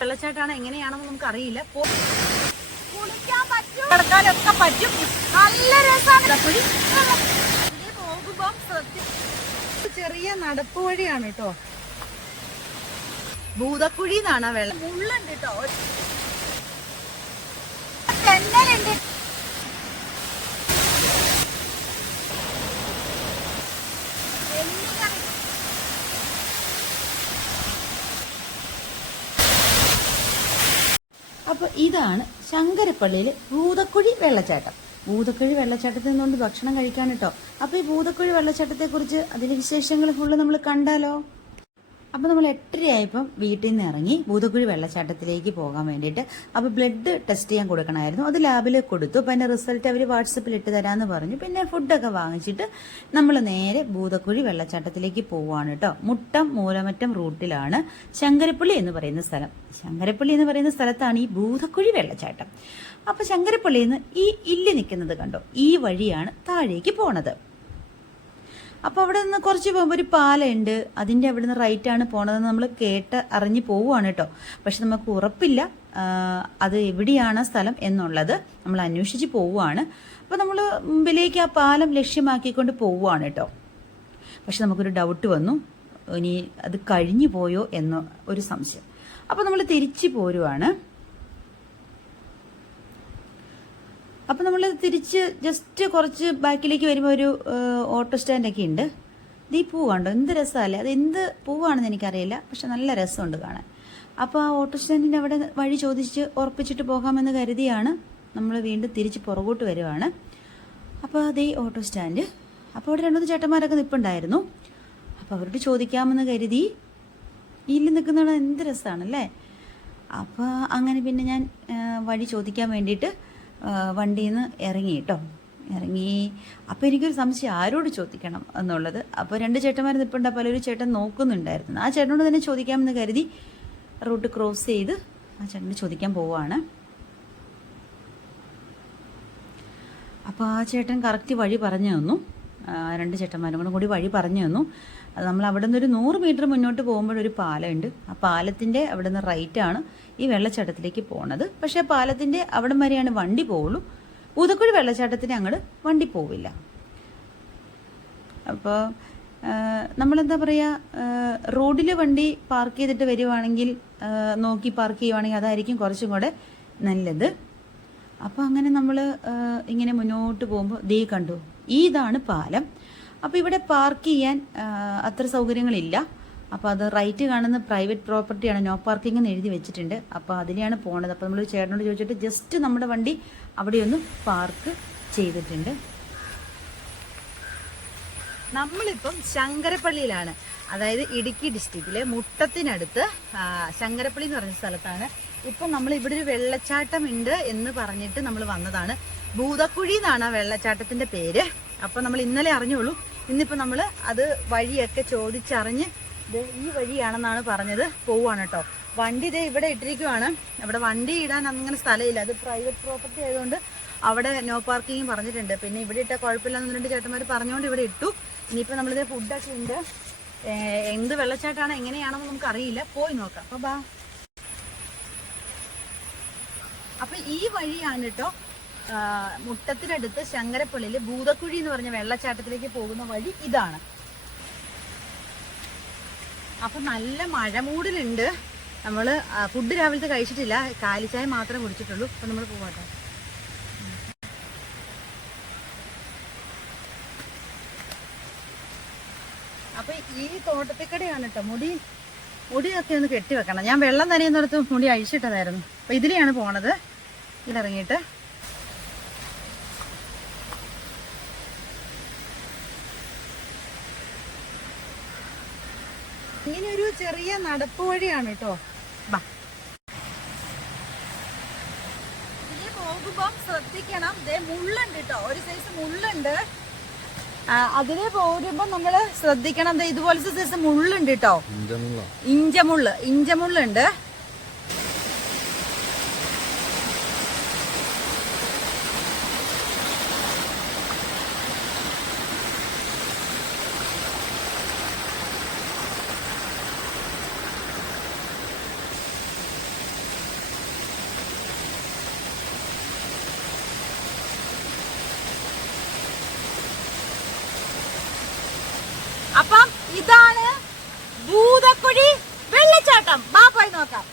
വെള്ളച്ചാട്ടാണ് എങ്ങനെയാണെന്ന് നമുക്ക് അറിയില്ല കിടക്കാനൊക്കെ പറ്റും. നല്ല രസമാണ് പോകുമ്പം ചെറിയ നടപ്പ് വഴിയാണ് കേട്ടോ ഭൂതക്കുഴി എന്നാണ് വെള്ളം മുള്ളുണ്ട് കേട്ടോ തെന്നലുണ്ട്. അപ്പോൾ ഇതാണ് ശങ്കരപ്പള്ളിയിലെ ഭൂതക്കുഴി വെള്ളച്ചാട്ടം. ഭൂതക്കുഴി വെള്ളച്ചാട്ടത്തിൽ നിന്നുകൊണ്ട് ഭക്ഷണം കഴിക്കാൻ കേട്ടോ. അപ്പോൾ ഈ ഭൂതക്കുഴി വെള്ളച്ചാട്ടത്തെക്കുറിച്ച് അതിന്റെ വിശേഷങ്ങൾ ഫുള്ള് നമ്മൾ കണ്ടാലോ? അപ്പോൾ നമ്മൾ എട്ടരയായപ്പം വീട്ടിൽ നിന്ന് ഇറങ്ങി ഭൂതക്കുഴി വെള്ളച്ചാട്ടത്തിലേക്ക് പോകാൻ വേണ്ടിയിട്ട് അപ്പോൾ ബ്ലഡ് ടെസ്റ്റ് ചെയ്യാൻ കൊടുക്കണമായിരുന്നു. അത് ലാബിൽ കൊടുത്തു. അതിന്റെ റിസൾട്ട് അവർ വാട്സപ്പിൽ ഇട്ട് തരാമെന്ന് പറഞ്ഞു. പിന്നെ ഫുഡൊക്കെ വാങ്ങിച്ചിട്ട് നമ്മൾ നേരെ ഭൂതക്കുഴി വെള്ളച്ചാട്ടത്തിലേക്ക് പോവാണ് കേട്ടോ മുട്ടം മൂലമറ്റം റൂട്ടിലാണ് ശങ്കരപ്പള്ളി എന്ന് പറയുന്ന സ്ഥലം. ശങ്കരപ്പള്ളി എന്ന് പറയുന്ന സ്ഥലത്താണ് ഈ ഭൂതക്കുഴി വെള്ളച്ചാട്ടം. അപ്പോൾ ശങ്കരപ്പള്ളിയിൽ നിന്ന് ഈ ഇല്ല് നിൽക്കുന്നത് കണ്ടോ? ഈ വഴിയാണ് താഴേക്ക് പോണത്. അപ്പോൾ അവിടെ നിന്ന് കുറച്ച് പോകുമ്പോൾ ഒരു പാലമുണ്ട് അതിന്റെ അവിടെ നിന്ന് റൈറ്റാണ് പോണതെന്ന് നമ്മൾ കേട്ട് അറിഞ്ഞ് പോവുകയാണ് കേട്ടോ പക്ഷെ നമുക്ക് ഉറപ്പില്ല അത് എവിടെയാണ് സ്ഥലം എന്നുള്ളത് നമ്മൾ അന്വേഷിച്ച് പോവുകയാണ് അപ്പോൾ നമ്മൾ മുമ്പിലേക്ക് ആ പാലം ലക്ഷ്യമാക്കിക്കൊണ്ട് പോവുകയാണ് കേട്ടോ പക്ഷെ നമുക്കൊരു ഡൗട്ട് വന്നു. ഇനി അത് കഴിഞ്ഞു പോയോ എന്നോ ഒരു സംശയം. അപ്പോൾ നമ്മൾ തിരിച്ചു പോരുവാണ്. അപ്പോൾ നമ്മൾ തിരിച്ച് ജസ്റ്റ് കുറച്ച് ബാക്കിലേക്ക് വരുമ്പോൾ ഒരു ഓട്ടോ സ്റ്റാൻഡൊക്കെ ഉണ്ട് ഇത് ഈ പൂ കണ്ടോ? എന്ത് രസമല്ലേ അത് എന്ത് പൂവാണെന്ന് എനിക്കറിയില്ല. പക്ഷെ നല്ല രസമുണ്ട് കാണാൻ. അപ്പോൾ ആ ഓട്ടോ സ്റ്റാൻഡിന്റെ അവിടെ വഴി ചോദിച്ച് ഉറപ്പിച്ചിട്ട് പോകാമെന്ന് കരുതിയാണ് നമ്മൾ വീണ്ടും തിരിച്ച് പുറകോട്ട് വരുവാണ്. അപ്പോൾ അതേ ഓട്ടോ സ്റ്റാൻഡ്. അപ്പോൾ അവിടെ രണ്ടു ചേട്ടന്മാരൊക്കെ നിൽപ്പുണ്ടായിരുന്നു അപ്പോൾ അവരോട് ചോദിക്കാമെന്ന് കരുതി. ഇതിൽ നിൽക്കുന്നത് എന്ത് രസമാണല്ലേ അപ്പോൾ അങ്ങനെ പിന്നെ ഞാൻ വഴി ചോദിക്കാൻ വേണ്ടിയിട്ട് വണ്ടിയിൽ നിന്ന് ഇറങ്ങി കേട്ടോ ഇറങ്ങി. അപ്പോൾ എനിക്കൊരു സംശയം. ആരോട് ചോദിക്കണം എന്നുള്ളത്? അപ്പോൾ രണ്ട് ചേട്ടന്മാർ നിൽപ്പുണ്ട് അപ്പോൾ ഒരു ചേട്ടൻ നോക്കുന്നുണ്ടായിരുന്നു. ആ ചേട്ടനോട് തന്നെ ചോദിക്കാമെന്ന് കരുതി റൂട്ട് ക്രോസ് ചെയ്ത് ആ ചേട്ടനെ ചോദിക്കാൻ പോവാണ്. അപ്പോൾ ആ ചേട്ടൻ കറക്റ്റ് വഴി പറഞ്ഞു തന്നു. രണ്ട് ചേട്ടന്മാരും കൂടി വഴി പറഞ്ഞു തന്നു. അത് നമ്മൾ അവിടെ ഒരു നൂറ് മീറ്റർ മുന്നോട്ട് പോകുമ്പോഴൊരു പാലമുണ്ട്. ആ പാലത്തിന്റെ അവിടെ നിന്ന് റൈറ്റാണ് ഈ വെള്ളച്ചാട്ടത്തിലേക്ക് പോണത്. പക്ഷേ ആ പാലത്തിന്റെ അവിടം വരെയാണ് വണ്ടി പോവുള്ളൂ. ഊതക്കുഴി വെള്ളച്ചാട്ടത്തിന് അങ്ങോട്ട് വണ്ടി പോവില്ല. അപ്പോൾ നമ്മളെന്താ പറയുക റോഡിൽ വണ്ടി പാർക്ക് ചെയ്തിട്ട് വരുവാണെങ്കിൽ നോക്കി പാർക്ക് ചെയ്യുവാണെങ്കിൽ അതായിരിക്കും കുറച്ചും കൂടെ നല്ലത്. അപ്പോൾ അങ്ങനെ നമ്മൾ ഇങ്ങനെ മുന്നോട്ട് പോകുമ്പോൾ ദേ കണ്ടു ഇതാണ് പാലം. അപ്പോൾ ഇവിടെ പാർക്ക് ചെയ്യാൻ അത്ര സൗകര്യങ്ങളില്ല. അപ്പോൾ അത് റൈറ്റ് കാണുന്ന പ്രൈവറ്റ് പ്രോപ്പർട്ടിയാണ് നോ പാർക്കിംഗ് എന്ന് എഴുതി വെച്ചിട്ടുണ്ട്. അപ്പോൾ അതിലെയാണ് പോണത്. അപ്പോൾ നമ്മൾ ചേട്ടനോട് ചോദിച്ചിട്ട് ജസ്റ്റ് നമ്മുടെ വണ്ടി അവിടെ ഒന്ന് പാർക്ക് ചെയ്തിട്ടുണ്ട്. നമ്മളിപ്പം ശങ്കരപ്പള്ളിയിലാണ്. അതായത് ഇടുക്കി ഡിസ്ട്രിക്റ്റിലെ മുട്ടത്തിനടുത്ത് ശങ്കരപ്പള്ളി എന്ന് പറഞ്ഞ സ്ഥലത്താണ്. ഇപ്പം നമ്മൾ ഇവിടെ ഒരു വെള്ളച്ചാട്ടം ഉണ്ട് എന്ന് പറഞ്ഞിട്ട് നമ്മൾ വന്നതാണ്. ഭൂതക്കുഴി എന്നാണ് ആ വെള്ളച്ചാട്ടത്തിന്റെ പേര്. അപ്പൊ നമ്മൾ ഇന്നലെ അറിഞ്ഞുള്ളൂ ഇന്നിപ്പോ നമ്മൾ അത് വഴിയൊക്കെ ചോദിച്ചറിഞ്ഞ് ഇത് ഈ വഴിയാണെന്നാണ് പറഞ്ഞത്. പോവാണ് കേട്ടോ വണ്ടി ഇതേ ഇവിടെ ഇട്ടിരിക്കുവാണ്. അവിടെ വണ്ടി ഇടാൻ അങ്ങനെ സ്ഥലമില്ല. അത് പ്രൈവറ്റ് പ്രോപ്പർട്ടി ആയതുകൊണ്ട് അവിടെ നോ പാർക്കിംഗ് പറഞ്ഞിട്ടുണ്ട്. പിന്നെ ഇവിടെ ഇട്ട കുഴപ്പമില്ലെന്ന് രണ്ട് ചേട്ടന്മാർ പറഞ്ഞുകൊണ്ട് ഇവിടെ ഇട്ടു. ഇനിയിപ്പോൾ നമ്മളിത് ഫുഡൊക്കെ ഉണ്ട്. എന്ത് വെള്ളച്ചാട്ടാണ് എങ്ങനെയാണെന്ന് നമുക്ക് അറിയില്ല പോയി നോക്കാം. അപ്പൊ ബാ. അപ്പൊ ഈ വഴിയാണ് കേട്ടോ മുട്ടത്തിനടുത്ത് ശങ്കരപ്പള്ളിയിൽ ഭൂതക്കുഴി എന്ന് പറഞ്ഞ വെള്ളച്ചാട്ടത്തിലേക്ക് പോകുന്ന വഴി ഇതാണ്. അപ്പൊ നല്ല മഴ മൂടിലുണ്ട് നമ്മൾ ഫുഡ് രാവിലത്തെ കഴിച്ചിട്ടില്ല. കാലിച്ചായ മാത്രമേ കുടിച്ചിട്ടുള്ളൂ. അപ്പൊ നമ്മൾ പോവാട്ടെ. അപ്പൊ ഈ തോട്ടത്തിക്കടയാണ് കേട്ടോ മുടി. മുടിയൊക്കെ ഒന്ന് കെട്ടി വെക്കണം ഞാൻ വെള്ളം നനയുന്നിടത്ത് മുടി അഴിച്ചിട്ടതായിരുന്നു. അപ്പൊ ഇതിലെയാണ് പോണത്. ഇതിലിറങ്ങിയിട്ട് ഇങ്ങനെ ഒരു ചെറിയ നടപ്പ് വഴിയാണ് കേട്ടോ പോകുമ്പം ശ്രദ്ധിക്കണം. ദേ മുള്ളുണ്ട് കേട്ടോ ഒരു സൈസ് മുള്ളുണ്ട്. അതിലേ പോരുമ്പോ നമ്മൾ ശ്രദ്ധിക്കണം. ഇതുപോലത്തെ സൈസ് മുള്ളുണ്ട് കേട്ടോ ഇഞ്ചമുള്ള്. ഇഞ്ചമുള്ളുണ്ട്. അപ്പം ഇതാണ് ഭൂതക്കുഴി വെള്ളച്ചാട്ടം. ബാ പോയി നോക്കാം.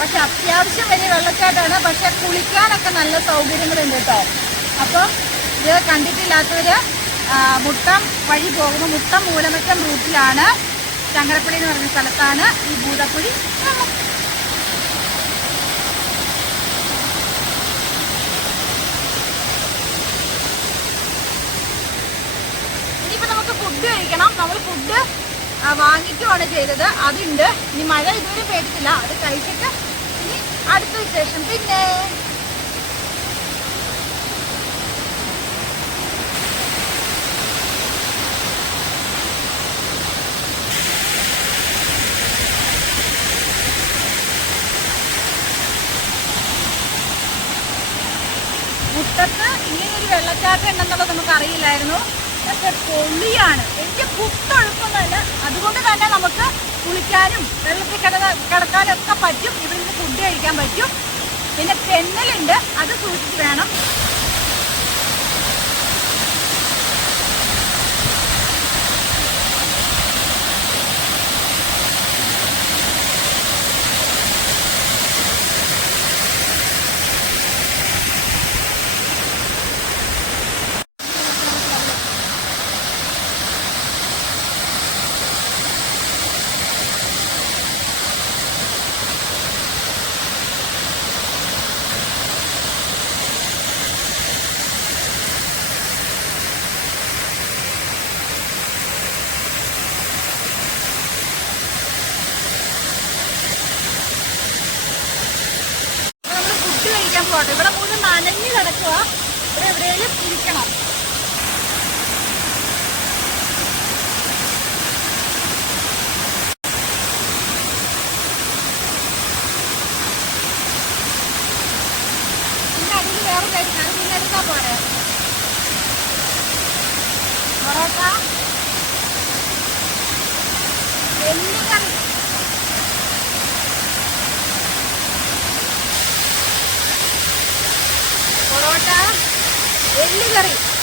പക്ഷെ അത്യാവശ്യം വലിയ വെള്ളച്ചാട്ടമാണ്. പക്ഷെ കുളിക്കാനൊക്കെ നല്ല സൗകര്യങ്ങളുണ്ട് കേട്ടോ. അപ്പം ഇത് കണ്ടിട്ടില്ലാത്തവർ മുട്ടം വഴി പോകുമ്പോൾ മുട്ടം മൂലമറ്റം റൂട്ടിലാണ് ചങ്ങരപ്പള്ളി എന്ന് പറഞ്ഞ സ്ഥലത്താണ് ഈ കഴിക്കണം. നമ്മൾ വാങ്ങിക്കുവാണ് ചെയ്തത്. അതുണ്ട്. ഇനി മഴ ഇതുവരെ പേടിച്ചില്ല അത് കഴിച്ചിട്ട് അടുത്ത വിശേഷം. പിന്നെ മുട്ടത്ത് ഒരു വെള്ളച്ചാട്ടം ഉണ്ടെന്നുള്ളത് നമുക്ക് അറിയില്ലായിരുന്നു പക്ഷെ പൊള്ളിയാണ്. എനിക്ക് കുത്തൊഴുക്കൊന്നുമല്ല അതുകൊണ്ട് തന്നെ നമുക്ക് കുളിക്കാനും വെള്ളത്തിൽ കിടക്കാനും ഒക്കെ പറ്റും. ഇവിടെ നിന്ന് ഫുഡ് കഴിക്കാൻ പറ്റും. പിന്നെ തെന്നലുണ്ട് അത് സൂക്ഷിച്ച് വേണം നമ്മൾ ഫുഡ് കഴിക്കാൻ പോകട്ടെ ഇവിടെ മുഴുവൻ കിടക്കുക ഇവിടെ എവിടെയെങ്കിലും എല്ലി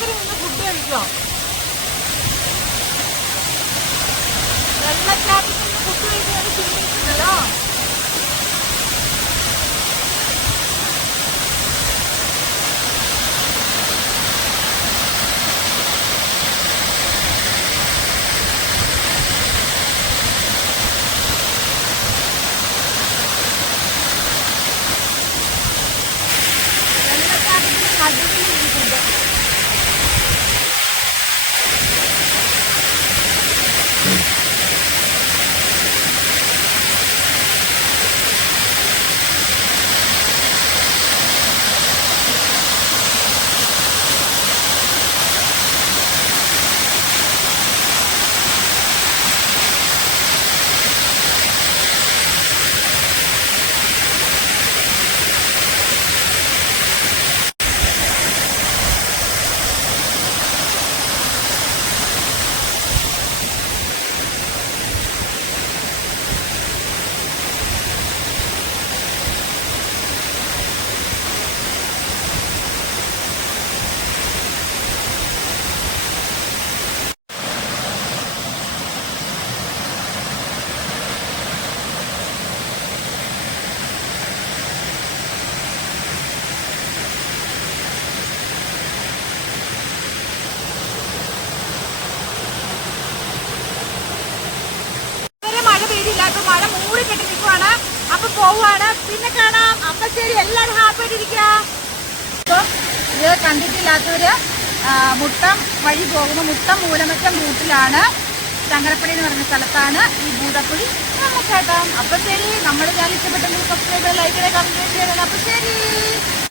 വെള്ളച്ചാട്ടത്തിൽ നിന്ന് ഫുഡ് കഴിക്കോ? വെള്ളച്ചാട്ടത്തിൽ നിന്ന് ഫുഡ് കഴിക്കുന്നത് ചിന്തിക്കുന്നല്ലോ നടുവിലിരിക്കുന്നത് മുട്ടം വഴി പോകുമ്പോൾ മുട്ടം മൂലമറ്റം റൂട്ടിലാണ് ചങ്ങരപ്പടി എന്ന് പറഞ്ഞ സ്ഥലത്താണ് ഈ ഭൂതപ്പുഴി വെള്ളച്ചാട്ടം അപ്പൊ ശരി നമ്മുടെ ചാനൽ ഇഷ്ടപ്പെട്ടെങ്കിൽ സബ്സ്ക്രൈബ് ലൈക്ക് കമന്റ് ചെയ്യണം. അപ്പൊ ശരി.